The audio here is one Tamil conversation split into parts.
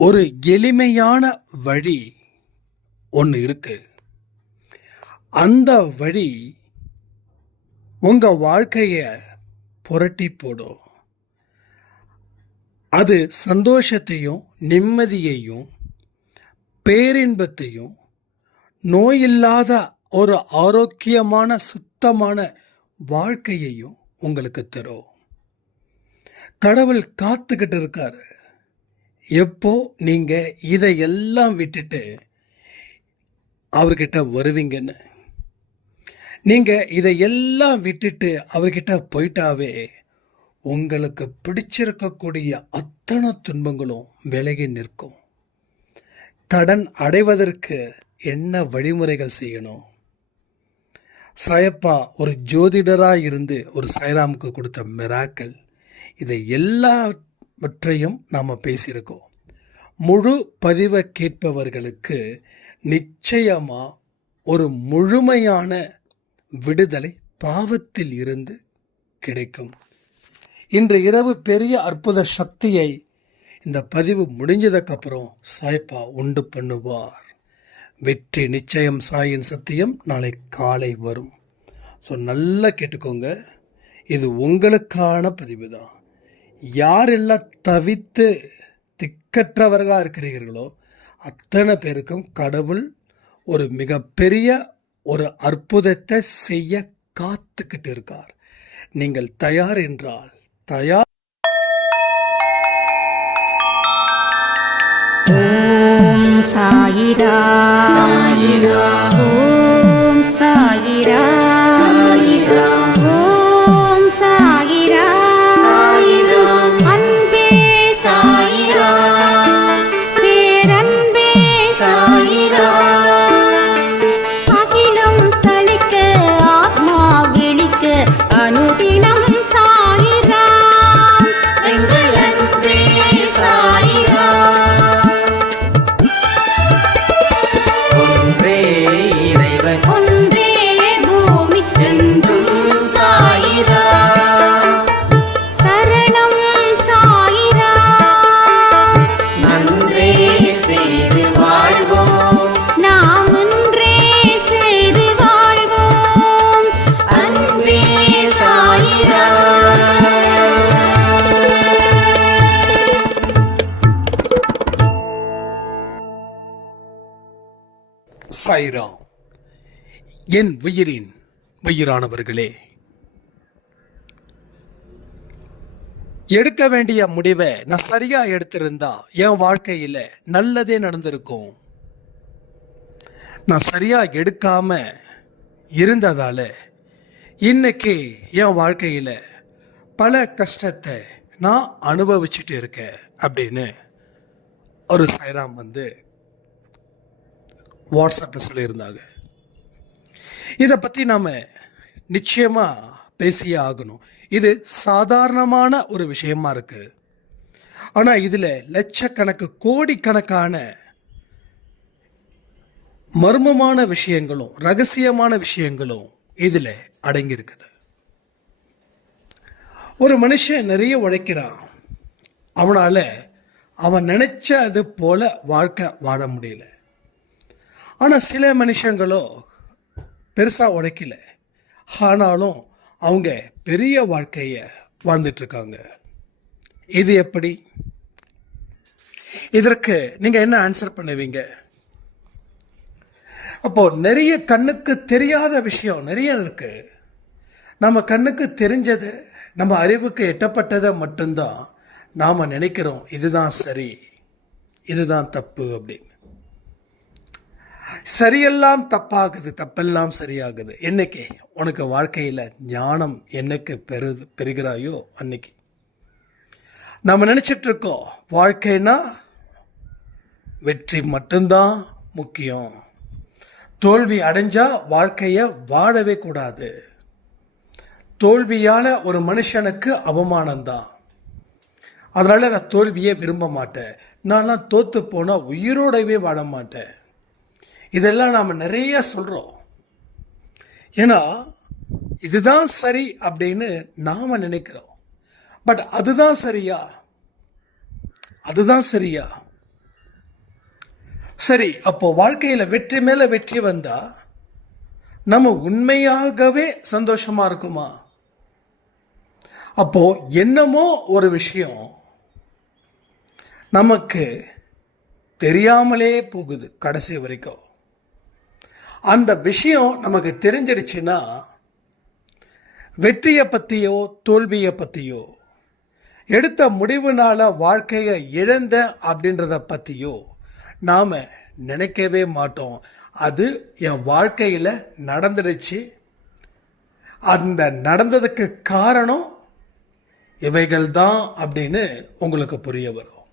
ஒரு எளிமையான வழி ஒன்று இருக்கு. அந்த வழி உங்க வாழ்க்கைய புரட்டி போடும். அது சந்தோஷத்தையும் நிம்மதியையும் பேரின்பத்தையும் நோயில்லாத ஒரு ஆரோக்கியமான சுத்தமான வாழ்க்கையையும் உங்களுக்கு தரும். கடவுள் காத்துக்கிட்டு இருக்காரு. எப்போ நீங்க இதையெல்லாம் விட்டுட்டு அவர்கிட்ட வருவீங்கன்னு. நீங்க இதையெல்லாம் விட்டுட்டு அவர்கிட்ட போயிட்டாவே உங்களுக்கு பிடிச்சிருக்கக்கூடிய அத்தனை துன்பங்களும் விலகி நிற்கும். கடன் அடைவதற்கு என்ன வழிமுறைகள் செய்யணும்? சாயப்பா ஒரு ஜோதிடராக இருந்து ஒரு சாய்ராமுக்கு கொடுத்த மிராக்கள், இதை எல்லாவற்றையும் நாம் பேசியிருக்கோம். முழு பதிவை கேட்பவர்களுக்கு நிச்சயமாக ஒரு முழுமையான விடுதலை பாவத்தில் இருந்து கிடைக்கும். இன்று இரவு பெரிய அற்புத சக்தியை இந்த பதிவு முடிஞ்சதுக்கப்புறம் சாய்ப்பா உண்டு பண்ணுவார். வெற்றி நிச்சயம். சாயின் சத்தியம் நாளை காலை வரும். ஸோ நல்லா கேட்டுக்கோங்க. இது உங்களுக்கான பதிவு தான். யாரெல்லாம் தவித்து திக்கற்றவர்களாக இருக்கிறீர்களோ அத்தனை பேருக்கும் கடவுள் ஒரு மிகப்பெரிய ஒரு அற்புதத்தை செய்ய காத்துக்கிட்டு இருக்கார். நீங்கள் தயார் என்றால் தயார். ஓம் சாயிரா சாயிரா, ஓம் சாயிரா சாயிரா, ஓம் சாயிரா சாயிரா, அன்பே சாயிரா, பேரன்பே சாயிரா, அகிலம் தளிக்க ஆத்மா விழிக்க அனுதினம் சாயிரா, எங்கள் அன்பே சாயிரா. ஒன்றே பூமிக்கென்றும் சாயிரா, சரணம் சாயிரா, நன்றே செய்து வாழ்வோம், நாம் ஒன்றே செய்து வாழ்வோம், அன்பே சாயிரா. சாய்ராம். என் உயிரின் உயிரானவர்களே, எடுக்க வேண்டிய முடிவை நான் சரியா எடுத்திருந்தா என் வாழ்க்கையில் நல்லதே நடந்திருக்கும். நான் சரியா எடுக்காம இருந்ததால இன்னைக்கு என் வாழ்க்கையில் பல கஷ்டத்தை நான் அனுபவிச்சுட்டு இருக்கேன் அப்படின்னு ஒரு சாய்ராம் வாட்ஸ்அப்பில் சொல்லியிருந்தாங்க. இதை பற்றி நாம் நிச்சயமாக பேசியே ஆகணும். இது சாதாரணமான ஒரு விஷயமா இருக்குது. ஆனால் இதில் லட்சக்கணக்கு கோடிக்கணக்கான மர்மமான விஷயங்களும் ரகசியமான விஷயங்களும் இதில் அடங்கியிருக்குது. ஒரு மனுஷன் நிறைய உழைக்கிறான். அவனால் அவன் நினைச்சது போல வாழ்க்கை வாழ முடியல. ஆனால் சில மனுஷங்களோ பெருசாக உழைக்கல, ஆனாலும் அவங்க பெரிய வாழ்க்கையை வாழ்ந்துட்டுருக்காங்க. இது எப்படி? இதற்கு நீங்கள் என்ன ஆன்சர் பண்ணுவீங்க? அப்போது நிறைய கண்ணுக்கு தெரியாத விஷயம் நிறைய இருக்கு. நம்ம கண்ணுக்கு தெரிஞ்சது, நம்ம அறிவுக்கு எட்டப்பட்டதை மட்டும்தான் நாம் நினைக்கிறோம் இதுதான் சரி, இதுதான் தப்பு அப்படின்னு. சரியெல்லாம் தப்பாகுது, தப்பெல்லாம் சரியாகுது. என்னைக்கு உனக்கு வாழ்க்கையில் ஞானம் என்னைக்கு பெறுகிறாயோ அன்னைக்கு. நம்ம நினச்சிட்டு இருக்கோம் வாழ்க்கைனா வெற்றி மட்டும்தான் முக்கியம், தோல்வி அடைஞ்சா வாழ்க்கையை வாழவே கூடாது, தோல்வியால் ஒரு மனுஷனுக்கு அவமானம்தான், அதனால் நான் தோல்வியே விரும்ப மாட்டேன், நான்லாம் தோற்று போனால் உயிரோடவே வாழ மாட்டேன். இதெல்லாம் நாம் நிறைய சொல்கிறோம். ஏன்னா இதுதான் சரி அப்படின்னு நாம் நினைக்கிறோம். பட் அதுதான் சரியா? சரி, அப்போ வாழ்க்கையில் வெற்றி மேலே வெற்றி வந்தா நம்ம உண்மையாகவே சந்தோஷமா இருக்குமா? அப்போ என்னமோ ஒரு விஷயம் நமக்கு தெரியாமலே போகுது கடைசி வரைக்கும். அந்த விஷயம் நமக்கு தெரிஞ்சிடுச்சுன்னா வெற்றியை பற்றியோ தோல்வியை பற்றியோ, எடுத்த முடிவுனால வாழ்க்கையை இழந்த அப்படின்றத பற்றியோ நாம் நினைக்கவே மாட்டோம். அது என் வாழ்க்கையில் நடந்துடுச்சு, அந்த நடந்ததுக்கு காரணம் இவைகள் தான் அப்படின்னு உங்களுக்கு புரிய வரும்.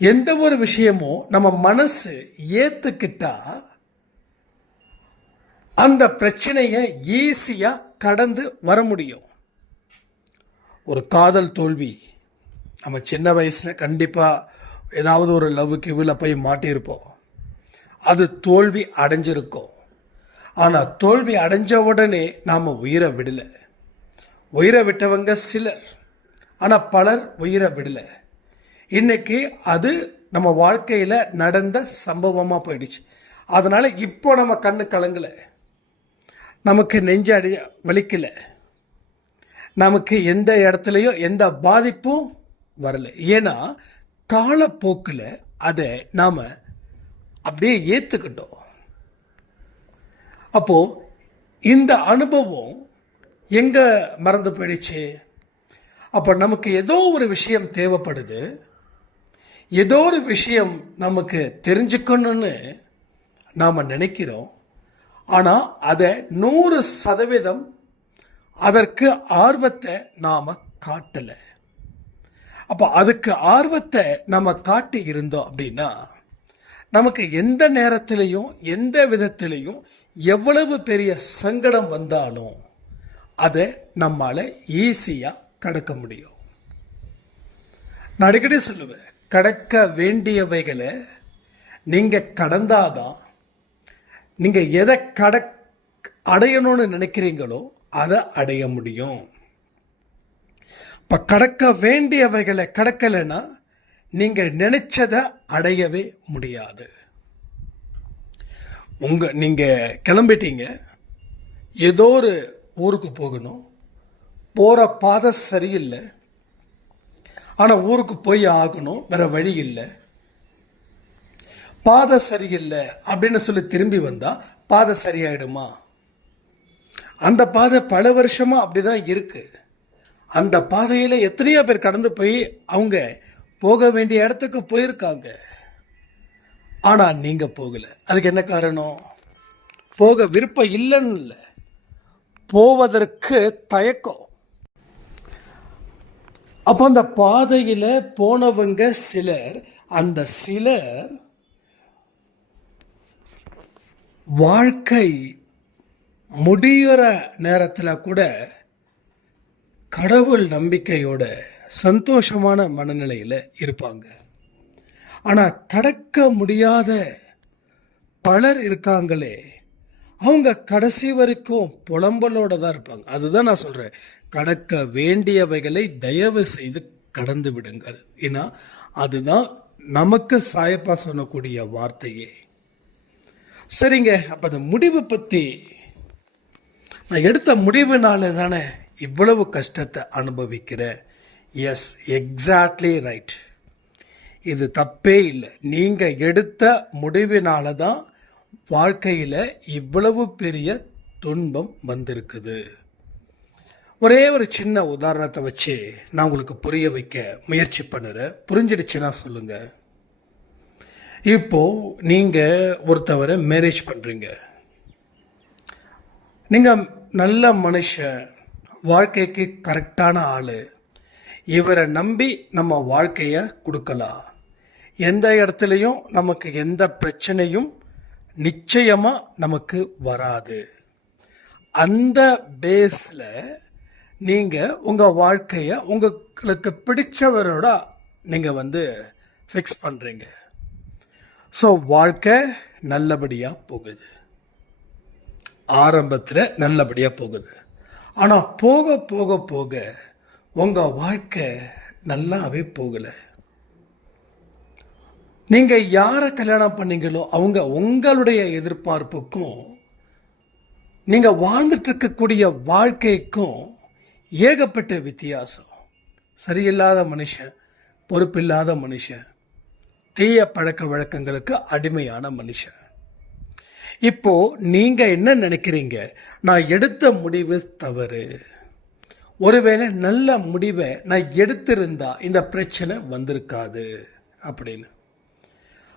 எந்த ஒரு விஷயமும் நம்ம மனசு ஏற்றுக்கிட்டா அந்த பிரச்சனையை ஈஸியாக கடந்து வர முடியும். ஒரு காதல் தோல்வி, நம்ம சின்ன வயசில் கண்டிப்பாக ஏதாவது ஒரு லவ்வுக்கு இதில் போய் மாட்டியிருப்போம். அது தோல்வி அடைஞ்சிருக்கும். ஆனால் தோல்வி அடைஞ்ச உடனே நாம் உயிரை விடலை. உயிரை விட்டவங்க சிலர், ஆனால் பலர் உயிரை விடலை. இன்னைக்கு அது நம்ம வாழ்க்கையில் நடந்த சம்பவமாக போயிடுச்சு. அதனால் இப்போ நம்ம கண்ணு கலங்கலை, நமக்கு நெஞ்சு வலிக்கலை, நமக்கு எந்த இடத்துலையும் எந்த பாதிப்பும் வரலை. ஏன்னா காலப்போக்கில் அதை நாம் அப்படியே ஏற்றுக்கிட்டோம். அப்போது இந்த அனுபவம் எங்கே மறந்து போயிடுச்சு? அப்போ நமக்கு ஏதோ ஒரு விஷயம் தேவைப்படுது, ஏதோ ஒரு விஷயம் நமக்கு தெரிஞ்சுக்கணும்னு நாம் நினைக்கிறோம். ஆனால் அதை 100% அதற்கு ஆர்வத்தை நாம் காட்டலை. அப்போ அதுக்கு ஆர்வத்தை நம்ம காட்டி இருந்தோம் அப்படின்னா நமக்கு எந்த நேரத்திலையும் எந்த விதத்திலையும் எவ்வளவு பெரிய சங்கடம் வந்தாலும் அதை நம்மால் ஈஸியாக கடக்க முடியும். நான் அடிக்கடி சொல்லுவேன், கடக்க வேண்டியவைகளை நீங்கள் கடந்தாதான் நீங்கள் எதை அடையணும்னு நினைக்கிறீங்களோ அதை அடைய முடியும். இப்போ கடக்க வேண்டியவைகளை கடக்கலைன்னா நீங்கள் நினைச்சதை அடையவே முடியாது. நீங்கள் கிளம்பிட்டீங்க, ஏதோ ஒரு ஊருக்கு போகணும், போகிற பாதை சரியில்லை, ஆனால் ஊருக்கு போய் ஆகணும், வேறு வழி இல்லை. பாதை சரியில்லை அப்படின்னு சொல்லி திரும்பி வந்தால் பாதை சரியாயிடுமா? அந்த பாதை பல வருஷமாக அப்படி தான் இருக்குது. அந்த பாதையில் எத்தனையோ பேர் கடந்து போய் அவங்க போக வேண்டிய இடத்துக்கு போயிருக்காங்க. ஆனால் நீங்கள் போகலை. அதுக்கு என்ன காரணம்? போக விருப்பம் இல்லைன்னு இல்லை, போவதற்கு தயக்கம். அப்போ அந்த பாதையில் போனவங்க சிலர், அந்த சிலர் வாழ்க்கை முடிகிற நேரத்தில் கூட கடவுள் நம்பிக்கையோட சந்தோஷமான மனநிலையில் இருப்பாங்க. ஆனால் கடக்க முடியாத பலர் இருக்காங்களே, அவங்க கடைசி வரைக்கும் புலம்பலோடு தான் இருப்பாங்க. அதுதான் நான் சொல்கிறேன், கடக்க வேண்டியவைகளை தயவு செய்து கடந்து விடுங்கள். ஏன்னா அதுதான் நமக்கு சாயப்பா சொல்லக்கூடிய வார்த்தையே. சரிங்க, அப்போ அந்த முடிவு பற்றி, நான் எடுத்த முடிவுனால தானே இவ்வளவு கஷ்டத்தை அனுபவிக்கிறேன். Yes, exactly right. இது தப்பே இல்லை. நீங்கள் எடுத்த முடிவினால தான் வாழ்க்கையில் இவ்வளவு பெரிய துன்பம் வந்திருக்குது. ஒரே ஒரு சின்ன உதாரணத்தை வச்சு நான் உங்களுக்கு புரிய வைக்க முயற்சி பண்ணுறேன். புரிஞ்சிடுச்சுன்னா சொல்லுங்கள். இப்போது நீங்கள் ஒருத்தவரை மேரேஜ் பண்ணுறீங்க. நீங்கள் நல்ல மனுஷன், வாழ்க்கைக்கு கரெக்டான ஆள், இவரை நம்பி நம்ம வாழ்க்கையை கொடுக்கலாம். எந்த இடத்துலையும் நமக்கு எந்த பிரச்சனையும் நிச்சயமாக நமக்கு வராது. அந்த பேஸில் நீங்கள் உங்கள் வாழ்க்கையை உங்களுக்கு பிடிச்சவரோட நீங்கள் ஃபிக்ஸ் பண்ணுறீங்க. ஸோ வாழ்க்கை நல்லபடியாக போகுது, ஆரம்பத்தில் நல்லபடியாக போகுது. ஆனால் போக போக போக உங்கள் வாழ்க்கை நல்லாவே போகலை. நீங்கள் யாரை கல்யாணம் பண்ணீங்களோ அவங்க உங்களுடைய எதிர்பார்ப்புக்கும் நீங்கள் வாழ்ந்துட்டு இருக்கக்கூடிய வாழ்க்கைக்கும் ஏகப்பட்ட வித்தியாசம். சரியில்லாத மனுஷன், பொறுப்பில்லாத மனுஷன், தீய பழக்க வழக்கங்களுக்கு அடிமையான மனுஷன். இப்போ நீங்க என்ன நினைக்கிறீங்க? நான் எடுத்த முடிவு தவறு, ஒருவேளை நல்ல முடிவை நான் எடுத்திருந்தா இந்த பிரச்சனை வந்திருக்காது அப்படின்னு.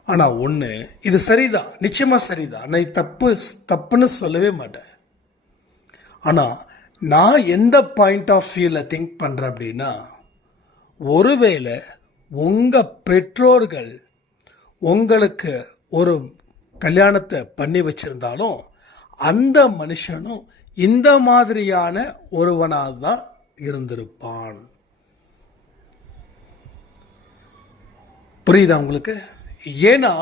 ஆனால் ஒன்று, இது சரிதான், நிச்சயமாக சரிதான், நான் தப்புன்னு சொல்லவே மாட்டேன். ஆனால் நான் எந்த பாயிண்ட் ஆஃப் வியூவில் திங்க் பண்ணுறேன் அப்படின்னா, ஒருவேளை உங்கள் பெற்றோர்கள் உங்களுக்கு ஒரு கல்யாணத்தை பண்ணி வச்சிருந்தாலும் அந்த மனுஷனும் இந்த மாதிரியான ஒருவனாக தான் இருந்திருப்பான். புரியுதா உங்களுக்கு? ஏன்னா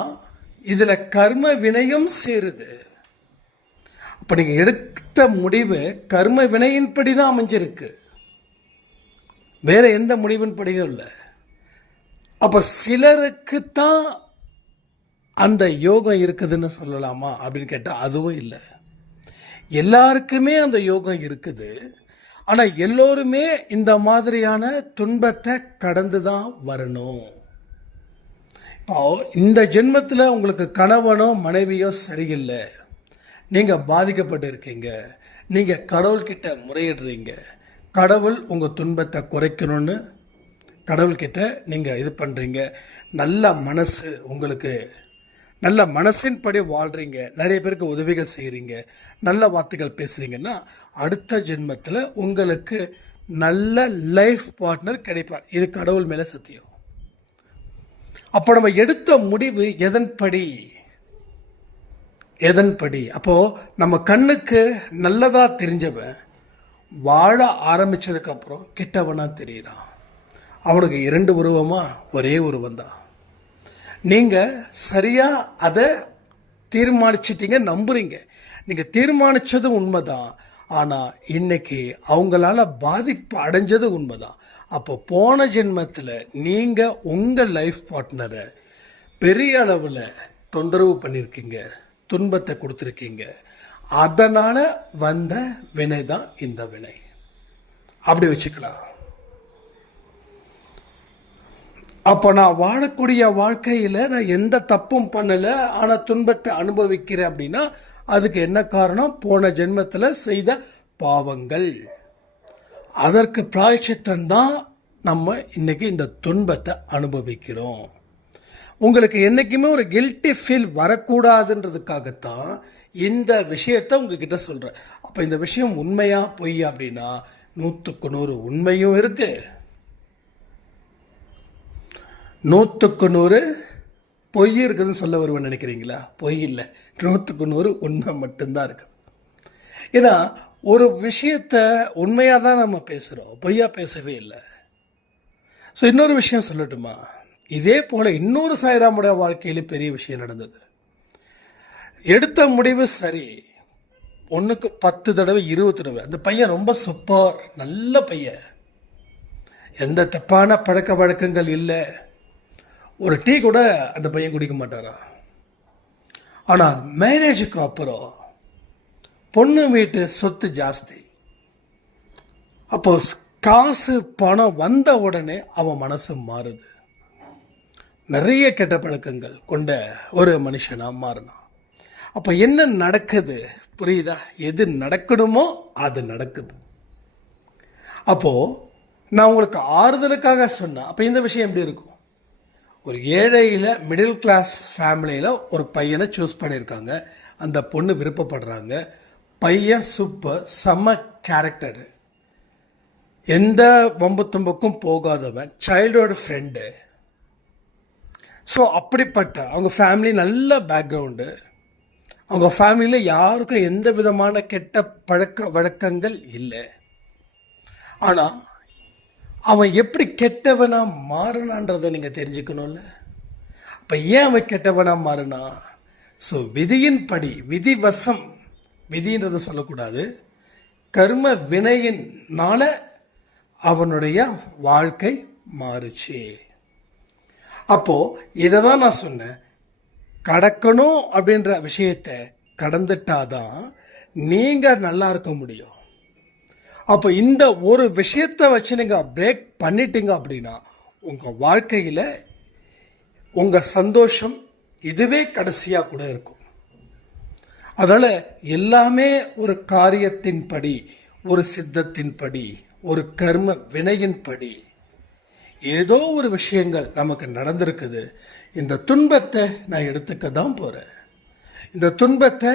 இதில் கர்ம வினையும் சேருது. அப்போ நீங்கள் எடுத்த முடிவு கர்ம வினையின்படி தான் அமைஞ்சிருக்கு, வேற எந்த முடிவின்படியும் இல்லை. அப்போ சிலருக்கு தான் அந்த யோகம் இருக்குதுன்னு சொல்லலாமா அப்படின்னு கேட்டால் அதுவும் இல்லை. எல்லாருக்குமே அந்த யோகம் இருக்குது. ஆனால் எல்லோருமே இந்த மாதிரியான துன்பத்தை கடந்து தான் வரணும். இப்போ இந்த ஜென்மத்தில் உங்களுக்கு கணவனோ மனைவியோ சரியில்லை, நீங்கள் பாதிக்கப்பட்டு இருக்கீங்க, நீங்கள் கடவுள்கிட்ட முறையிடுறீங்க, கடவுள் உங்கள் துன்பத்தை குறைக்கணும்னு கடவுள்கிட்ட நீங்கள் இது பண்ணுறீங்க, நல்ல மனசு உங்களுக்கு, நல்ல மனசின்படி வாழ்கிறீங்க, நிறைய பேருக்கு உதவிகள் செய்கிறீங்க, நல்ல வார்த்தைகள் பேசுகிறீங்கன்னா அடுத்த ஜென்மத்தில் உங்களுக்கு நல்ல லைஃப் பார்ட்னர் கிடைப்பார். இது கடவுள் மேலே சத்தியம். அப்போ நம்ம எடுத்த முடிவு எதன்படி? அப்போது நம்ம கண்ணுக்கு நல்லதாக தெரிஞ்சவன் வாழ ஆரம்பித்ததுக்கப்புறம் கெட்டவனாக தெரிகிறான். அவனுக்கு 2 உருவமா? ஒரே உருவம் தான். நீங்கள் சரியாக அதை தீர்மானிச்சிட்டீங்க, நம்புறீங்க. நீங்கள் தீர்மானித்தது உண்மைதான், ஆனால் இன்னைக்கு அவங்களால பாதிப்பு அடைஞ்சது உண்மைதான். அப்போ போன ஜென்மத்தில் நீங்கள் உங்கள் லைஃப் பார்ட்னரை பெரிய அளவில் தொந்தரவு பண்ணியிருக்கீங்க, துன்பத்தை கொடுத்துருக்கீங்க. அதனால் வந்த வினை தான் இந்த வினை. அப்படி வச்சுக்கலாம். அப்போ நான் வாழக்கூடிய வாழ்க்கையில் நான் எந்த தப்பும் பண்ணலை, ஆனால் துன்பத்தை அனுபவிக்கிறேன் அப்படின்னா அதுக்கு என்ன காரணம்? போன ஜென்மத்தில் செய்த பாவங்கள். அதற்கு பிராயச்சித்தம்தான் நம்ம இன்னைக்கு இந்த துன்பத்தை அனுபவிக்கிறோம். உங்களுக்கு என்றைக்குமே ஒரு கில்ட்டி ஃபீல் வரக்கூடாதுன்றதுக்காகத்தான் இந்த விஷயத்தை உங்ககிட்ட சொல்கிறேன். அப்போ இந்த விஷயம் உண்மையா பொய்யா அப்படின்னா 100க்கு 100 உண்மையும் இருக்குது, 100க்கு 100 பொய் இருக்குதுன்னு சொல்ல வருவேன்னு நினைக்கிறீங்களா? பொய் இல்லை, 100க்கு 100 உண்மை மட்டும்தான் இருக்குது. ஏன்னா ஒரு விஷயத்தை உண்மையாக தான் நம்ம பேசுகிறோம், பொய்யா பேசவே இல்லை. ஸோ இன்னொரு விஷயம் சொல்லட்டுமா? இதே போல் இன்னொரு சாய்ராமுடைய வாழ்க்கையில் பெரிய விஷயம் நடந்தது. எடுத்த முடிவு சரி, 1க்கு 10 தடவை 20 தடவை. அந்த பையன் ரொம்ப சூப்பர், நல்ல பையன், எந்த தப்பான பழக்க வழக்கங்கள் இல்லை, ஒரு டீ கூட அந்த பையன் குடிக்க மாட்டாரா. ஆனால் மேரேஜுக்கு அப்புறம் பொண்ணு வீட்டு சொத்து ஜாஸ்தி. அப்போ காசு பணம் வந்த உடனே அவன் மனசு மாறுது, நிறைய கெட்ட பழக்கங்கள் கொண்ட ஒரு மனுஷனாக மாறினான். அப்போ என்ன நடக்குது புரியுதா? எது நடக்கணுமோ அது நடக்குது. அப்போது நான் உங்களுக்கு ஆறுதலுக்காக சொன்னேன். அப்போ இந்த விஷயம் எப்படி இருக்கும்? ஒரு ஏழையில் மிடில் கிளாஸ் ஃபேமிலியில் ஒரு பையனை சூஸ் பண்ணியிருக்காங்க, அந்த பொண்ணு விருப்பப்படுறாங்க. பையன் சூப்பர், செம்ம கேரக்டரு, எந்த வம்பு தும்புக்கும் போகாதவன், சைல்டுஹுட் ஃப்ரெண்டு. ஸோ அப்படிப்பட்ட அவங்க ஃபேமிலி நல்ல பேக்ரவுண்டு, அவங்க ஃபேமிலியில் யாருக்கும் எந்த விதமான கெட்ட பழக்க வழக்கங்கள் இல்லை. ஆனால் அவன் எப்படி கெட்டவனாக மாறினான்றதை நீங்கள் தெரிஞ்சுக்கணும்ல. அப்போ ஏன் அவன் கெட்டவனாக மாறினா? ஸோ விதியின்படி, விதிவசம், விதின்றதை சொல்லக்கூடாது, கர்ம வினையினால அவனுடைய வாழ்க்கை மாறுச்சு. அப்போது இதை தான் நான் சொன்னேன், கடக்கணும் அப்படின்ற விஷயத்தை கடந்துட்டாதான் நீங்கள் நல்லா இருக்க முடியும். அப்போ இந்த ஒரு விஷயத்தை வச்சு நீங்கள் பிரேக் பண்ணிட்டீங்க அப்படின்னா உங்கள் வாழ்க்கையில் உங்கள் சந்தோஷம் இதுவே கடைசியாக கூட இருக்கும். அதனால் எல்லாமே ஒரு காரியத்தின்படி, ஒரு சித்தத்தின்படி, ஒரு கர்ம வினையின்படி ஏதோ ஒரு விஷயங்கள் நமக்கு நடந்திருக்குது. இந்த துன்பத்தை நான் எடுத்துக்க தான் போகிறேன். இந்த துன்பத்தை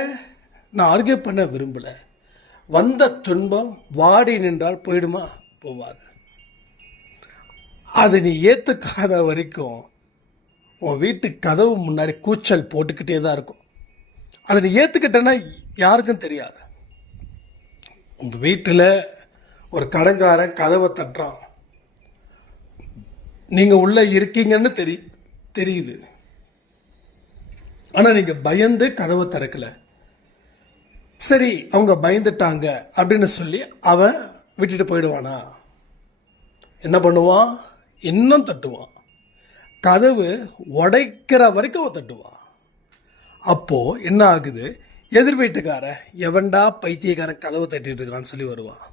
நான் ஆர்கியூ பண்ண விரும்பலை. வந்த துன்பம் வாடி நின்றால் போயிடுமா? போவாது. அதை நீ ஏற்றுக்காத வரைக்கும் உன் வீட்டு கதவு முன்னாடி கூச்சல் போட்டுக்கிட்டே தான் இருக்கும். அதை நீ ஏற்றுக்கிட்டேன்னா யாருக்கும் தெரியாது. உங்கள் வீட்டில் ஒரு கடன்காரன் கதவை தட்டுறான், நீங்கள் உள்ளே இருக்கீங்கன்னு தெரியுது. ஆனால் நீங்கள் பயந்து கதவை திறக்கலை. சரி, அவங்க பயந்துட்டாங்க அப்படின்னு சொல்லி அவன் விட்டுட்டு போயிடுவானா? என்ன பண்ணுவான்? இன்னும் தட்டுவான். கதவு உடைக்கிற வரைக்கும் அவன் தட்டுவான். அப்போது என்ன ஆகுது? எதிர் வீட்டுக்காரன் எவன்டா பைத்தியக்காரன் கதவை தட்டிட்டு இருக்கான்னு சொல்லி வருவான்.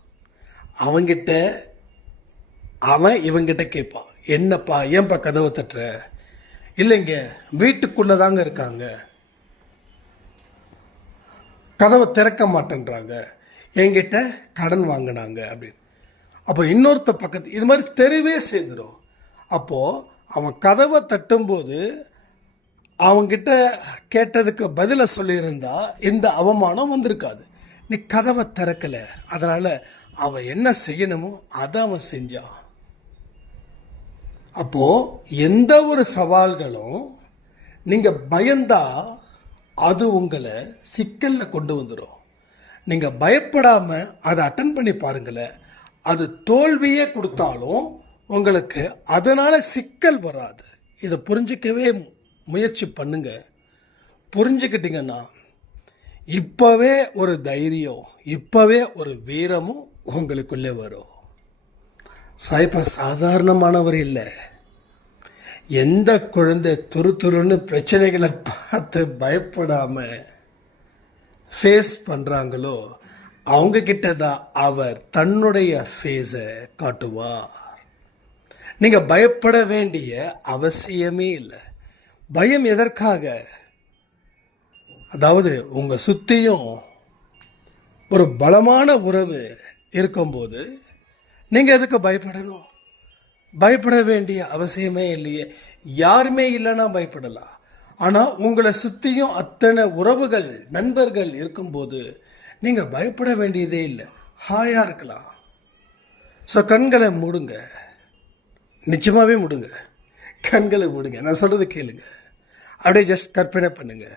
அவன் இவங்கிட்ட கேட்பான், என்னப்பா ஏன்பா கதவை தட்டுற? இல்லைங்க, வீட்டுக்குள்ளே தாங்க இருக்காங்க, கதவை திறக்க மாட்டேன்றாங்க, என்கிட்ட கடன் வாங்கினாங்க அப்படின்னு. அப்போ இன்னொருத்த பக்கத்து இது மாதிரி தெருவே சேர்ந்துடும். அப்போது அவன் கதவை தட்டும்போது அவங்கிட்ட கேட்டதுக்கு பதிலை சொல்லியிருந்தா இந்த அவமானம் வந்திருக்காது. நீ கதவை திறக்கலை, அதனால் அவன் என்ன செய்யணுமோ அதை அவன் செஞ்சான். அப்போது எந்த ஒரு சவால்களும் நீங்கள் பயந்தா அது உங்களை சிக்கலில் கொண்டு வந்துடும். நீங்கள் பயப்படாமல் அதை அட்டன் பண்ணி பாருங்களேன். அது தோல்வியே கொடுத்தாலும் உங்களுக்கு அதனால் சிக்கல் வராது. இதை புரிஞ்சிக்கவே முயற்சி பண்ணுங்க. புரிஞ்சுக்கிட்டிங்கன்னா இப்போவே ஒரு தைரியம், இப்போவே ஒரு வீரமும் உங்களுக்குள்ளே வரும். சாய்ப்பா சாதாரணமானவர் இல்லை. எந்த குழந்தை துருன்னு பிரச்சனைகளை பார்த்து பயப்படாமல் ஃபேஸ் பண்ணுறாங்களோ அவங்கக்கிட்ட தான் அவர் தன்னுடைய ஃபேஸை காட்டுவார். நீங்கள் பயப்பட வேண்டிய அவசியமே இல்லை. பயம் எதற்காக? அதாவது உங்கள் சுற்றியும் ஒரு பலமான உறவு இருக்கும்போது நீங்கள் எதுக்கு பயப்படணும்? பயப்பட வேண்டிய அவசியமே இல்லையே. யாருமே இல்லைன்னா பயப்படலாம். ஆனால் உங்களை சுற்றியும் அத்தனை உறவுகள், நண்பர்கள் இருக்கும்போது நீங்கள் பயப்பட வேண்டியதே இல்லை, ஹாயாக இருக்கலாம். ஸோ கண்களை மூடுங்க, நிச்சயமாகவே மூடுங்க, கண்களை மூடுங்க. நான் சொல்கிறது கேளுங்க, அப்படியே ஜஸ்ட் கற்பனை பண்ணுங்க.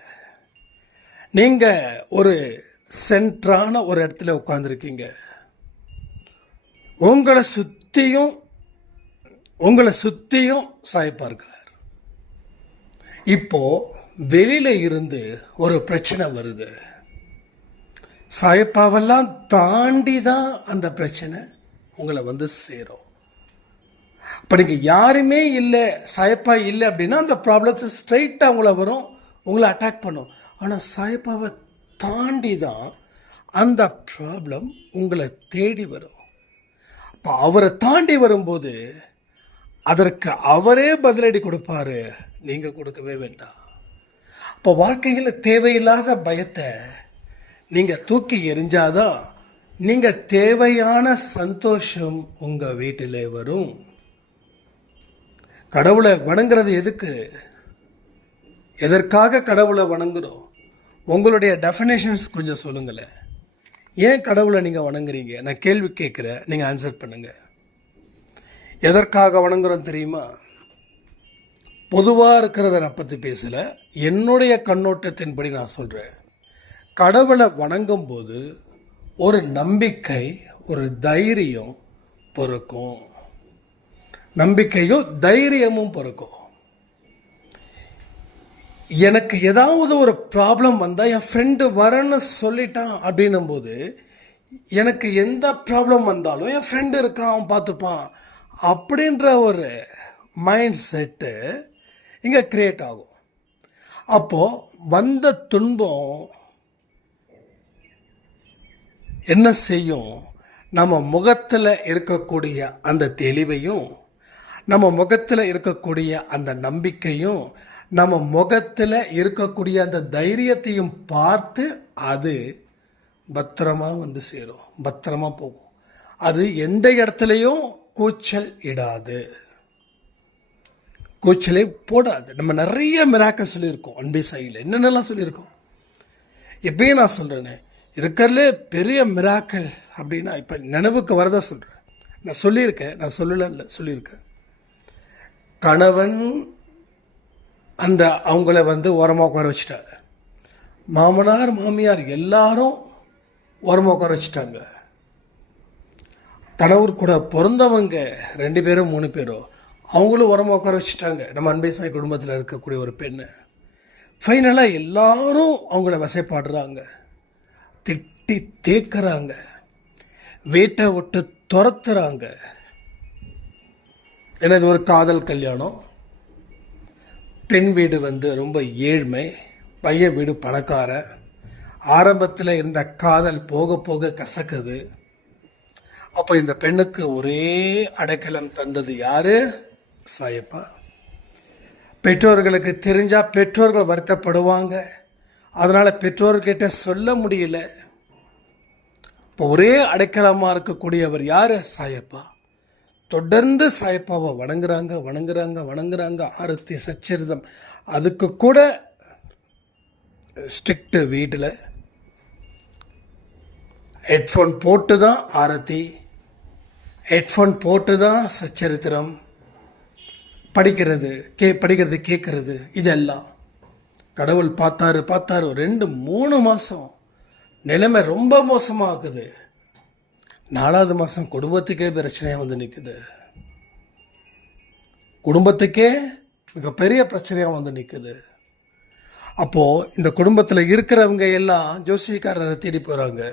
நீங்கள் ஒரு சென்ட்ரான ஒரு இடத்துல உட்காந்துருக்கீங்க. உங்களை சுற்றியும் சாய்ப்பா இருக்கார். இப்போ வெளியில இருந்து ஒரு பிரச்சனை வருது. சாயப்பாவெல்லாம் தாண்டி தான் அந்த பிரச்சனை உங்களை வந்து சேரும். அப்போ நீங்கள் யாருமே இல்லை, சாயப்பா இல்லை அப்படின்னா அந்த ப்ராப்ளத்தை ஸ்ட்ரைட்டாக உங்களை வரும், உங்களை அட்டாக் பண்ணும். ஆனால் சாயப்பாவை தாண்டி தான் அந்த ப்ராப்ளம் உங்களை தேடி வரும். இப்போ அவரை தாண்டி வரும்போது அதற்கு அவரே பதிலடி கொடுப்பாரு, நீங்கள் கொடுக்கவே வேண்டாம். இப்போ வாழ்க்கையில் தேவையில்லாத பயத்தை நீங்கள் தூக்கி எறிஞ்சாதான் நீங்கள் தேவையான சந்தோஷம் உங்கள் வீட்டிலே வரும். கடவுளை வணங்குறது எதுக்கு? எதற்காக கடவுளை வணங்குறோம்? உங்களுடைய டெஃபினேஷன்ஸ் கொஞ்சம் சொல்லுங்களேன். ஏன் கடவுளை நீங்கள் வணங்குறீங்க? நான் கேள்வி கேட்குறேன், நீங்கள் ஆன்சர் பண்ணுங்கள். எதற்காக வணங்குறோம் தெரியுமா? பொதுவாக இருக்கிறத நான் பற்றி பேசலை, என்னுடைய கண்ணோட்டத்தின்படி நான் சொல்கிறேன். கடவுளை வணங்கும்போது ஒரு நம்பிக்கை, ஒரு தைரியம் பிறக்கும். நம்பிக்கையும் தைரியமும் பிறக்கும். எனக்கு ஏதாவது ஒரு ப்ராப்ளம் வந்தால் என் ஃப்ரெண்டு வரேன்னு சொல்லிட்டான் அப்படின்னும் போது எனக்கு எந்த ப்ராப்ளம் வந்தாலும் என் ஃப்ரெண்டு இருக்கான், அவன் பார்த்துப்பான் அப்படின்ற ஒரு மைண்ட் செட்டு இங்கே கிரியேட் ஆகும். அப்போது வந்த துன்பம் என்ன செய்யும்? நம்ம முகத்தில் இருக்கக்கூடிய அந்த தெளிவையும், நம்ம முகத்தில் இருக்கக்கூடிய அந்த நம்பிக்கையும், நம்ம முகத்தில் இருக்கக்கூடிய அந்த தைரியத்தையும் பார்த்து அது பத்திரமா வந்து சேரும், பத்திரமா போகும். அது எந்த இடத்துலையும் கூச்சல் இடாது, கூச்சலே போடாது. நம்ம நிறைய மிராக்கள் சொல்லியிருக்கோம் அன்பே சாயில், என்னென்னலாம் சொல்லியிருக்கோம். எப்பயும் நான் சொல்கிறேனே, இருக்கிறதுலே பெரிய மிராக்கள் அப்படின்னா இப்போ நினைவுக்கு வரதா சொல்கிறேன். நான் சொல்லியிருக்கேன், நான் சொல்லலை, சொல்லியிருக்கேன். கணவன் அந்த அவங்கள வந்து ஓரமாக உட்கார வச்சுட்டார். மாமனார் மாமியார் எல்லாரும் ஓரமாக உட்கார வச்சுட்டாங்க. கணவர் கூட பிறந்தவங்க 2 பேரும் 3 பேரும் அவங்களும் ஓரமாக உட்கார வச்சுட்டாங்க. நம்ம அன்பே சாய் குடும்பத்தில் இருக்கக்கூடிய ஒரு பெண்ணு. ஃபைனலாக எல்லாரும் அவங்கள வசைப்பாடுறாங்க, திட்டி தேக்குறாங்க, வீட்டை விட்டு துரத்துறாங்க. ஏன்னா இது ஒரு காதல் கல்யாணம். பெண் வீடு வந்து ரொம்ப ஏழ்மை, பையன் வீடு பணக்கார. ஆரம்பத்தில் இருந்த காதல் போக போக கசக்குது. அப்போ இந்த பெண்ணுக்கு ஒரே அடைக்கலம் தந்தது யாரு? சாயப்பா. பெற்றோர்களுக்கு தெரிஞ்சால் பெற்றோர்கள் வருத்தப்படுவாங்க, அதனால் பெற்றோர்கிட்ட சொல்ல முடியல. இப்போ ஒரே அடைக்கலமாக இருக்கக்கூடியவர் யார்? சாயப்பா. தொடர்ந்து சாயப்பாவை வணங்குறாங்க, வணங்குறாங்க, வணங்குறாங்க. ஆரத்தி சச்சரிதம், அதுக்கு கூட ஸ்ட்ரிக்ட். வீட்டில் ஹெட்ஃபோன் போட்டு தான் ஆரத்தி, ஹெட்ஃபோன் போட்டு தான் சச்சரித்திரம், படிக்கிறது கேட்கறது. இதெல்லாம் கடவுள் பார்த்தாரு 2-3 மாதம் நிலைமை ரொம்ப மோசமாகுது. 4வது மாதம் குடும்பத்துக்கே பிரச்சனையாக வந்து நிற்குது. குடும்பத்துக்கே மிகப்பெரிய பிரச்சனையாக வந்து நிற்குது. அப்போது இந்த குடும்பத்தில் இருக்கிறவங்க எல்லாம் ஜோசியக்காரரை தேடி போகிறாங்க.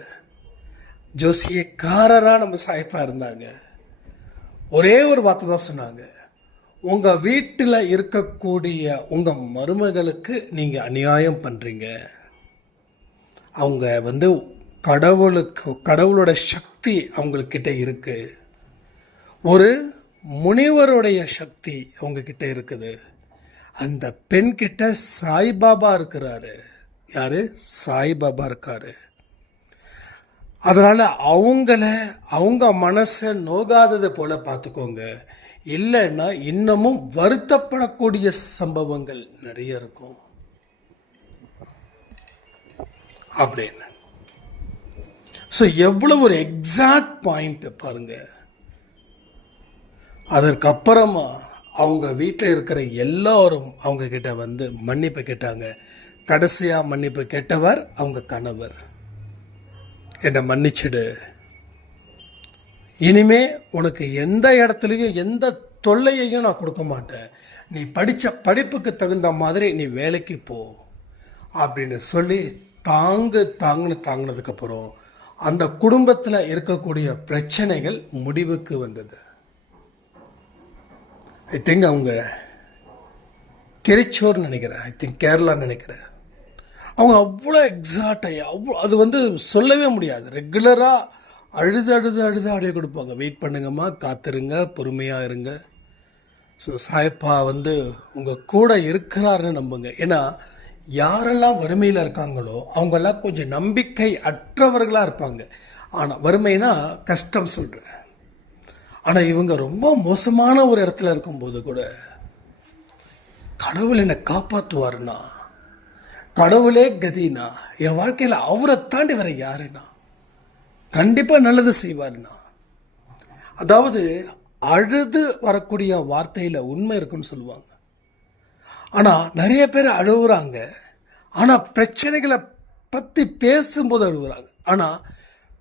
ஜோசியக்காரராக நம்ம சாயப்பா இருந்தாங்க. ஒரே ஒரு வார்த்தை தான் சொன்னாங்க, உங்கள் வீட்டில் இருக்கக்கூடிய உங்கள் மருமகளுக்கு நீங்கள் அநியாயம் பண்ணுறீங்க. அவங்க வந்து கடவுளோட சக்தி அவங்கக்கிட்ட இருக்குது, ஒரு முனிவருடைய சக்தி அவங்கக்கிட்ட இருக்குது. அந்த பெண்கிட்ட சாய்பாபா இருக்கிறாரு. யார்? சாய்பாபா இருக்காரு. அதனால் அவங்க மனசை நோகாதது போல் பார்த்துக்கோங்க. இல்லைன்னா இன்னமும் வருத்தப்படக்கூடிய சம்பவங்கள் நிறைய இருக்கும் அப்படின்னு. ஸோ எவ்வளோ ஒரு எக்ஸாக்ட் பாயிண்ட் பாருங்க. அதற்கப்புறமா அவங்க வீட்டில் இருக்கிற எல்லாரும் அவங்க கிட்ட வந்து மன்னிப்பு கேட்டாங்க. கடைசியாக மன்னிப்பு கேட்டவர் அவங்க கணவர். என்னை மன்னிச்சிடு, இனிமே உனக்கு எந்த இடத்துலையும் எந்த தொல்லையையும் நான் கொடுக்க மாட்டேன், நீ படித்த படிப்புக்கு தகுந்த மாதிரி நீ வேலைக்கு போ அப்படின்னு சொல்லி தாங்கினதுக்கப்புறம் அந்த குடும்பத்தில் இருக்கக்கூடிய பிரச்சனைகள் முடிவுக்கு வந்தது. ஐ திங்க் அவங்க திருச்சூர் நினைக்கிறேன், ஐ திங்க் கேரளா நினைக்கிறேன். அவங்க அவ்வளோ எக்ஸாக்டாக அது வந்து சொல்லவே முடியாது. ரெகுலராக அழுது ஆடியோ கொடுப்பாங்க. வெயிட் பண்ணுங்கம்மா, காத்துருங்க, பொறுமையாக இருங்க. ஸோ சாயப்பா வந்து உங்கள் கூட இருக்கிறாருன்னு நம்புங்க. ஏன்னா யாரெல்லாம் வறுமையில் இருக்காங்களோ அவங்கெல்லாம் கொஞ்சம் நம்பிக்கை அற்றவர்களாக இருப்பாங்க. ஆனால் வறுமைனா கஷ்டம் சொல்கிறேன். ஆனால் இவங்க ரொம்ப மோசமான ஒரு இடத்துல இருக்கும்போது கூட கடவுள் என்னை காப்பாற்றுவாருன்னா, கடவுளே கதினா, என் வாழ்க்கையில் அவரை தாண்டி வர யாருன்னா கண்டிப்பாக நல்லது செய்வாருன்னா. அதாவது அழுது வரக்கூடிய வார்த்தையில் உண்மை இருக்குன்னு சொல்லுவாங்க. ஆனால் நிறைய பேர் அழுகுறாங்க, ஆனால் பிரச்சனைகளை பற்றி பேசும்போது அழுகுறாங்க. ஆனால்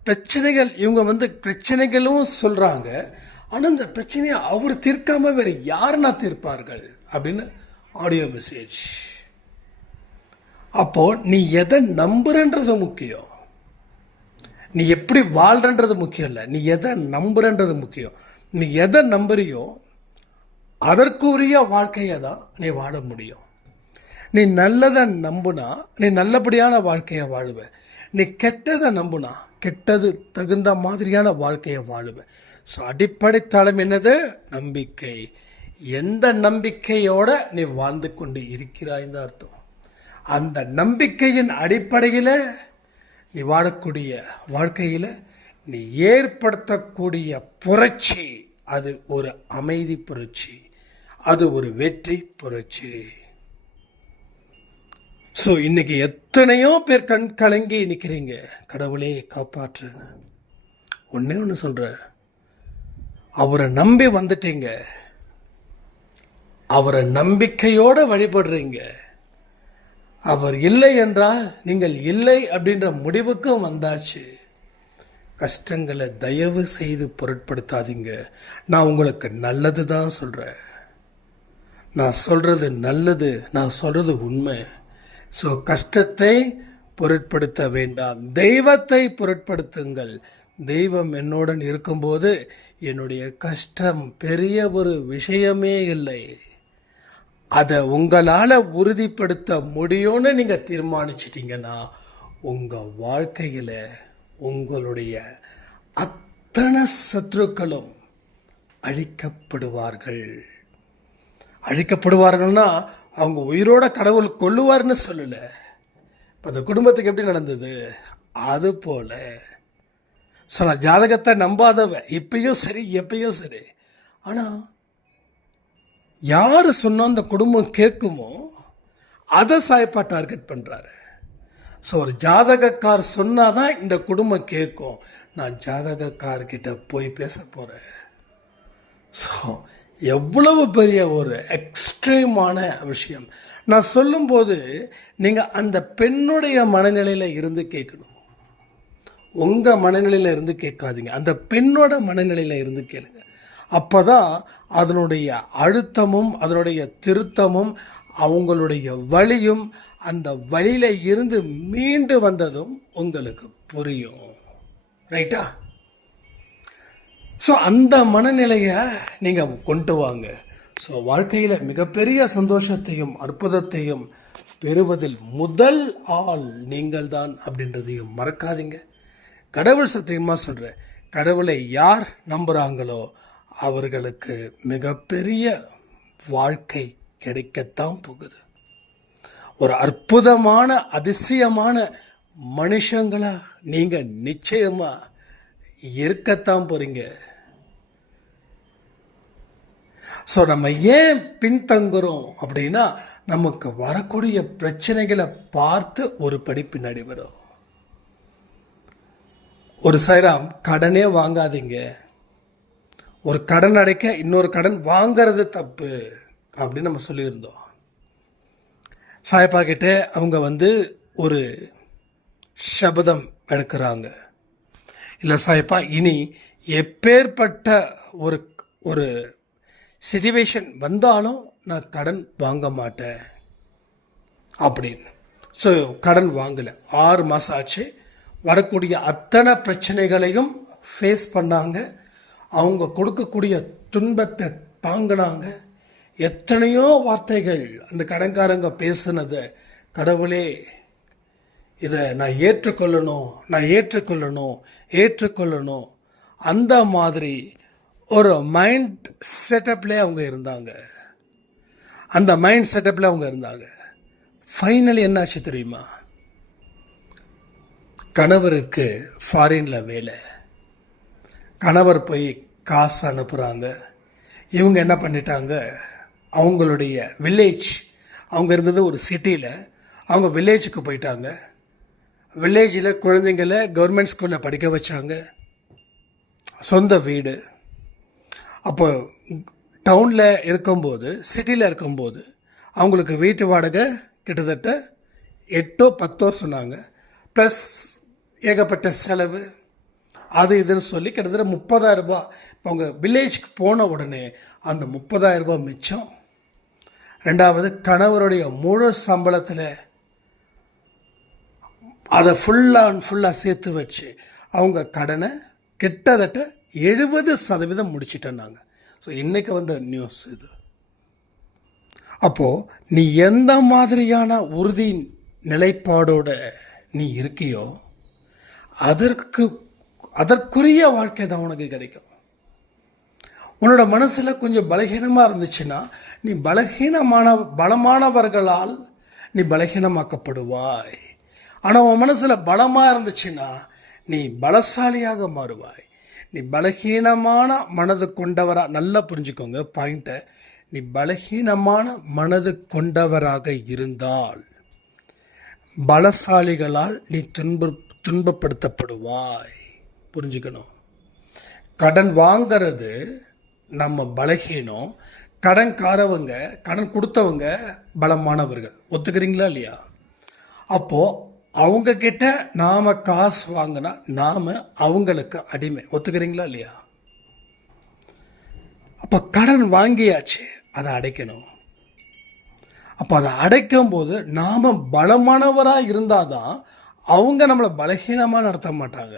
பிரச்சனைகள் இவங்க வந்து பிரச்சனைகளும் சொல்கிறாங்க, ஆனால் இந்த பிரச்சனையை அவர் தீர்க்காமல் வேறு யாருன்னா தீர்ப்பார்கள் அப்படின்னு ஆடியோ மெசேஜ். அப்போது நீ எதை நம்புறன்றது முக்கியம், நீ எப்படி வாழ்றன்றது முக்கியம் இல்லை, நீ எதை நம்புறன்றது முக்கியம். நீ எதை நம்புறியோ அதற்குரிய வாழ்க்கையை தான் நீ வாழ முடியும். நீ நல்லதை நம்புனா நீ நல்லபடியான வாழ்க்கையை வாழுவ. நீ கெட்டதை நம்புனா கெட்டது தகுந்த மாதிரியான வாழ்க்கையை வாழுவ. ஸோ அடிப்படை தளம் என்னது? நம்பிக்கை. எந்த நம்பிக்கையோட நீ வாழ்ந்து கொண்டு இருக்கிறாய் தான் அர்த்தம். அந்த நம்பிக்கையின் அடிப்படையில் நீ வாழக்கூடிய வாழ்க்கையில் நீ ஏற்படுத்தக்கூடிய புரட்சி அது ஒரு அமைதி புரட்சி, அது ஒரு வெற்றி புரட்சி. ஸோ இன்னைக்கு எத்தனையோ பேர் கண் கலங்கி நிற்கிறீங்க, கடவுளே காப்பாற்று. ஒன்றே ஒன்று சொல்கிறேன், அவரை நம்பி வந்துட்டீங்க, அவரை நம்பிக்கையோடு வழிபடுறீங்க. அவர் இல்லை என்றால் நீங்கள் இல்லை அப்படின்ற முடிவுக்கும் வந்தாச்சு. கஷ்டங்களை தயவு செய்து பொருட்படுத்தாதீங்க. நான் உங்களுக்கு நல்லது தான் சொல்கிறேன். நான் சொல்கிறது நல்லது, நான் சொல்கிறது உண்மை. ஸோ கஷ்டத்தை பொருட்படுத்த வேண்டாம், தெய்வத்தை பொருட்படுத்துங்கள். தெய்வம் என்னுடன் இருக்கும்போது என்னுடைய கஷ்டம் பெரிய ஒரு விஷயமே இல்லை. அதை உங்களால் உறுதிப்படுத்த முடியும்னு நீங்கள் தீர்மானிச்சிட்டிங்கன்னா உங்கள் வாழ்க்கையில் உங்களுடைய அத்தனை சத்துருக்களும் அழிக்கப்படுவார்கள். அழிக்கப்படுவார்கள்னா அவங்க உயிரோட கடவுள் கொல்லுவார்னு சொல்லலை. இப்போ அந்த குடும்பத்துக்கு எப்படி நடந்தது அது போல. ஸோ நான் ஜாதகத்தை நம்பாதவ இப்பயும் சரி எப்பயும் சரி. ஆனால் யார் சொன்னால் அந்த குடும்பம் கேட்குமோ அதை சாய்ப்பா டார்கெட் பண்ணுறாரு. ஸோ ஒரு ஜாதகக்கார் சொன்னால் தான் இந்த குடும்பம் கேட்கும். நான் ஜாதகக்கார்கிட்ட போய் பேச போகிறேன். ஸோ எவ்வளவு பெரிய ஒரு எக்ஸ்ட்ரீமான விஷயம். நான் சொல்லும்போது நீங்கள் அந்த பெண்ணுடைய மனநிலையில் இருந்து கேட்கணும். உங்கள் மனநிலையில் இருந்து கேட்காதீங்க, அந்த பெண்ணோட மனநிலையில் இருந்து கேளுங்க. அப்போ தான் அதனுடைய அழுத்தமும் அதனுடைய திருத்தமும் அவங்களுடைய வலியும் அந்த வழியில் இருந்து மீண்டு வந்ததும் உங்களுக்கு புரியும். ரைட்டா? ஸோ அந்த மனநிலையை நீங்கள் கொண்டு வாங்க. ஸோ வாழ்க்கையில் மிகப்பெரிய சந்தோஷத்தையும் அற்புதத்தையும் பெறுவதில் முதல் ஆள் நீங்கள் தான் அப்படின்றதையும் மறக்காதீங்க. கடவுள் சத்தியமாக சொல்கிறேன், கடவுளை யார் நம்புகிறாங்களோ அவர்களுக்கு மிகப்பெரிய வாழ்க்கை கிடைக்கத்தான் போகுது. ஒரு அற்புதமான அதிசயமான மனுஷங்களா நீங்கள் நிச்சயமாக இருக்கத்தான் போகிறீங்க. ஸோ நம்ம ஏன் பின்தங்குறோம் அப்படின்னா நமக்கு வரக்கூடிய பிரச்சனைகளை பார்த்து ஒரு படி பின்னாடி வரும். ஒரு சைராம் கடனே வாங்காதீங்க, ஒரு கடன் அடைக்க இன்னொரு கடன் வாங்கிறது தப்பு அப்படின்னு நம்ம சொல்லியிருந்தோம். சாய்ப்பா கிட்ட அவங்க ஒரு சபதம் எடுக்கிறாங்க. இல்லை சாய்ப்பா, இனி எப்பேற்பட்ட ஒரு ஒரு சிச்சுவேஷன் வந்தாலும் நான் கடன் வாங்க மாட்டேன் அப்படின்னு. ஸோ கடன் வாங்கலை. 6 மாதம் ஆச்சு. வரக்கூடிய அத்தனை பிரச்சனைகளையும் ஃபேஸ் பண்ணாங்க. அவங்க கொடுக்கக்கூடிய துன்பத்தை தாங்கினாங்க. எத்தனையோ வார்த்தைகள் அந்த கடன்காரங்க பேசுனதை, கடவுளே இதை நான் ஏற்றுக்கொள்ளணும் அந்த மாதிரி ஒரு மைண்ட் செட்டப்லேயே அவங்க இருந்தாங்க. ஃபைனலி என்னாச்சு தெரியுமா? கணவருக்கு ஃபாரினில் வேலை. கணவர் போய் காசு அனுப்புகிறாங்க. இவங்க என்ன பண்ணிட்டாங்க, அவங்களுடைய வில்லேஜ், அவங்க இருந்தது ஒரு சிட்டியில், அவங்க வில்லேஜுக்கு போயிட்டாங்க. வில்லேஜில் குழந்தைங்களை கவர்மெண்ட் ஸ்கூலில் படிக்க வச்சாங்க. சொந்த வீடு. அப்போ டவுனில் இருக்கும்போது, சிட்டியில் இருக்கும்போது அவங்களுக்கு வீட்டு வாடகை கிட்டத்தட்ட 8-10 சொன்னாங்க. ப்ளஸ் ஏகப்பட்ட செலவு அது இதுன்னு சொல்லி கிட்டத்தட்ட 30,000 ரூபாய். இப்போ அவங்க வில்லேஜ்க்கு போன உடனே அந்த 30,000 ரூபாய் மிச்சம். ரெண்டாவது, கணவருடைய முழு சம்பளத்தில் அதை ஃபுல்லாக சேர்த்து வச்சு அவங்க கடனை கிட்டத்தட்ட 70% முடிச்சிட்டேன்னாங்க. ஸோ இன்றைக்கி வந்த நியூஸ் இது. அப்போது நீ எந்த மாதிரியான உறுதி நிலைப்பாடோட நீ இருக்கியோ அதற்குரிய வாழ்க்கை தான் உனக்கு கிடைக்கும். உன்னோட மனசில் கொஞ்சம் பலகீனமாக இருந்துச்சுன்னா நீ பலமானவர்களால் நீ பலகீனமாக்கப்படுவாய். ஆனால் உன் மனசில் பலமாக இருந்துச்சுன்னா நீ பலசாலியாக மாறுவாய். நீ பலகீனமான மனது கொண்டவராக, நல்லா புரிஞ்சுக்கோங்க பாயிண்ட்டை, நீ பலகீனமான மனது கொண்டவராக இருந்தால் பலசாலிகளால் நீ துன்பப்படுத்தப்படுவாய். புரிஞ்சுக்கணும். கடன் வாங்கிறது நம்ம பலகீனம், கடன் கொடுத்தவங்க பலமானவர்கள். ஒத்துக்கிறீங்களா இல்லையா? அப்போது அவங்கக்கிட்ட நாம் காசு வாங்கினா நாம் அவங்களுக்கு அடிமை. ஒத்துக்கிறீங்களா இல்லையா? அப்போ கடன் வாங்கியாச்சு, அதை அடைக்கணும். அப்போ அதை அடைக்கும் போது நாம் பலமானவராக இருந்தால் தான் அவங்க நம்மளை பலகீனமாக நடத்த மாட்டாங்க.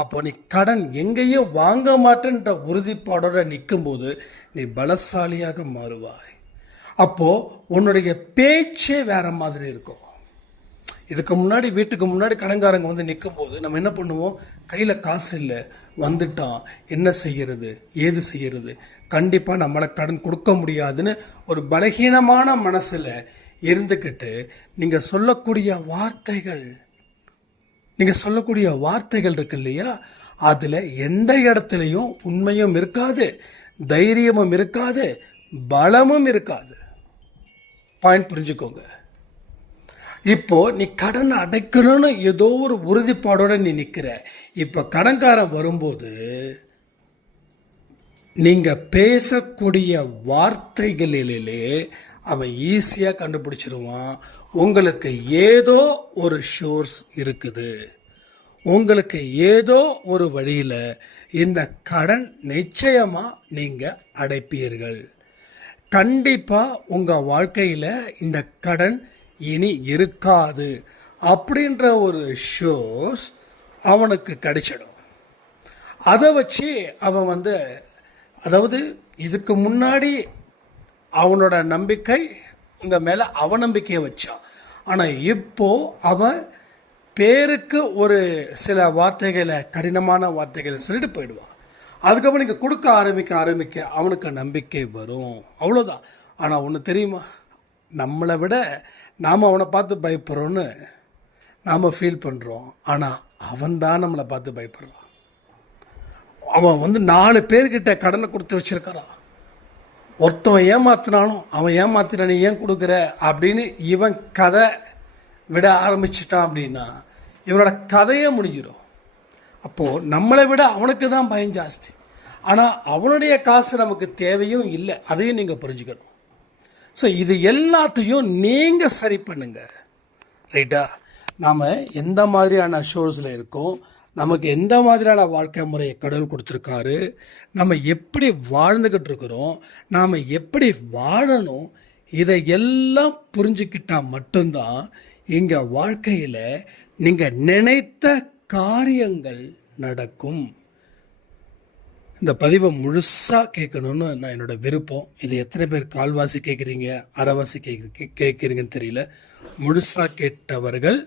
அப்போ நீ கடன் எங்கேயும் வாங்க மாட்டேன்ற உறுதிப்பாடோடு நிற்கும்போது நீ பலசாலியாக மாறுவாய். அப்போது உன்னுடைய பேச்சே வேறு மாதிரி இருக்கும். இதுக்கு முன்னாடி வீட்டுக்கு முன்னாடி கடன்காரங்க வந்து நிற்கும்போது நம்ம என்ன பண்ணுவோம்? கையில் காசு இல்லை, வந்துட்டான், என்ன செய்கிறது, ஏது செய்கிறது, கண்டிப்பாக நம்மளை கடன் கொடுக்க முடியாதுன்னு ஒரு பலகீனமான மனசில் இருந்துக்கிட்டு நீங்கள் சொல்லக்கூடிய வார்த்தைகள் இருக்கு இல்லையா, அதில் எந்த இடத்துலையும் உண்மையும் இருக்காது, தைரியமும் இருக்காது, பலமும் இருக்காது. பாயிண்ட் புரிஞ்சுக்கோங்க. இப்போ நீ கடனை அடைக்கணும்னு ஏதோ ஒரு உறுதிப்பாடோடு நீ நிற்கிற. இப்போ கடன்காரன் வரும்போது நீங்கள் பேசக்கூடிய வார்த்தைகளிலே அவன் ஈஸியாக கண்டுபிடிச்சிருவான். உங்களுக்கு ஏதோ ஒரு சோர்ஸ் இருக்குது, உங்களுக்கு ஏதோ ஒரு வழியில் இந்த கடன் நிச்சயமாக நீங்கள் அடைப்பீர்கள். கண்டிப்பாக உங்கள் வாழ்க்கையில் இந்த கடன் இனி இருக்காது அப்படின்ற ஒரு ஷோஸ் அவனுக்கு கிடைச்சிடும். அதை வச்சு அவன் அதாவது இதுக்கு முன்னாடி அவனோட நம்பிக்கை உங்கள் மேலே அவநம்பிக்கையை வச்சான். ஆனால் இப்போது அவன் பேருக்கு ஒரு சில வார்த்தைகளை, கடினமான வார்த்தைகளை சொல்லிட்டு போயிடுவான். அதுக்கப்புறம் நீங்கள் கொடுக்க ஆரம்பிக்க அவனுக்கு நம்பிக்கை வரும். அவ்வளோதான். ஆனால் ஒன்று தெரியுமா? நம்மளை விட நாம் அவனை பார்த்து பயப்படுறோன்னு நாம் ஃபீல் பண்ணுறோம். ஆனால் அவன் தான் நம்மளை பார்த்து பயப்படுறான். அவன் 4 பேர்கிட்ட கடனை கொடுத்து வச்சுருக்கிறான். ஒருத்தவன் ஏமாத்தினாலும் அவன் ஏமாத்தின நீ ஏன் கொடுக்குற அப்படின்னு இவன் கதை விட ஆரம்பிச்சிட்டான் அப்படின்னா இவனோட கதையே முடிஞ்சிடும். அப்போது நம்மளை விட அவனுக்கு தான் பயம் ஜாஸ்தி. ஆனால் அவனுடைய காசு நமக்கு தேவையும் இல்லை. அதையும் நீங்கள் புரிஞ்சுக்கணும். ஸோ இது எல்லாத்தையும் நீங்கள் சரி பண்ணுங்க. ரைட்டா? நாம் எந்த மாதிரியான ஷோர்ஸில் இருக்கோம், நமக்கு எந்த மாதிரியான வாழ்க்கை முறையை கடவுள் கொடுத்துருக்காரு, நம்ம எப்படி வாழ்ந்துக்கிட்டு இருக்கிறோம், நாம் எப்படி வாழணும், இதையெல்லாம் புரிஞ்சுக்கிட்டால் மட்டும்தான் இங்கே வாழ்க்கையில் நீங்கள் நினைத்த காரியங்கள் நடக்கும். இந்த பதிவை முழுசாக கேட்கணுன்னு நான் என்னோடய விருப்பம். இது எத்தனை பேர் கால்வாசி கேட்குறீங்க, அரைவாசி கேட்குறீங்கன்னு தெரியல. முழுசாக கேட்டவர்கள்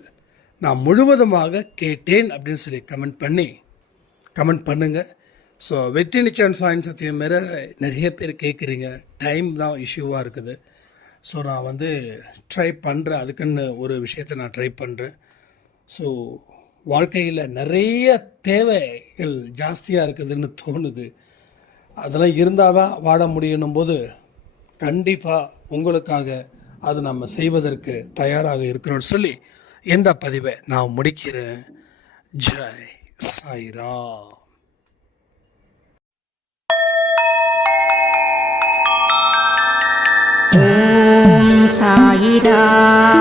நான் முழுவதுமாக கேட்டேன் அப்படின்னு சொல்லி கமெண்ட் பண்ணுங்கள். ஸோ வெற்றி நிச்சயம் சாயின் சத்தியம் மாரி நிறைய பேர் கேட்குறீங்க. டைம் தான் இஷ்யூவாக இருக்குது. ஸோ நான் ட்ரை பண்ணுறேன். அதுக்குன்னு ஒரு விஷயத்தை நான் ட்ரை பண்ணுறேன். ஸோ வாழ்க்கையில் நிறைய தேவைகள் ஜாஸ்தியாக இருக்குதுன்னு தோணுது. அதெல்லாம் இருந்தால் தான் வாழ முடியணும் போது கண்டிப்பாக உங்களுக்காக அது நம்ம செய்வதற்கு தயாராக இருக்கிறோன்னு சொல்லி இந்த பதிவை நான் முடிக்கிறேன். ஜெய் சாய்ராம். ஓம் சாயிராம்.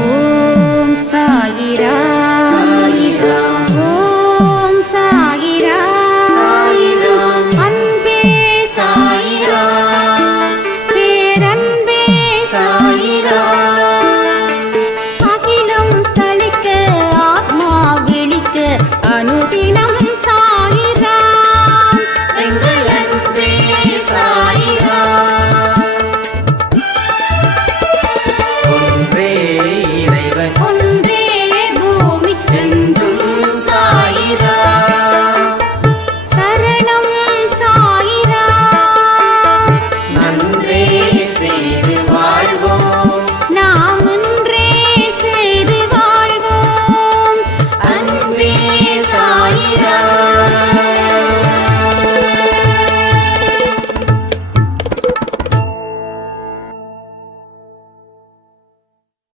ஓம் சாயிராம்.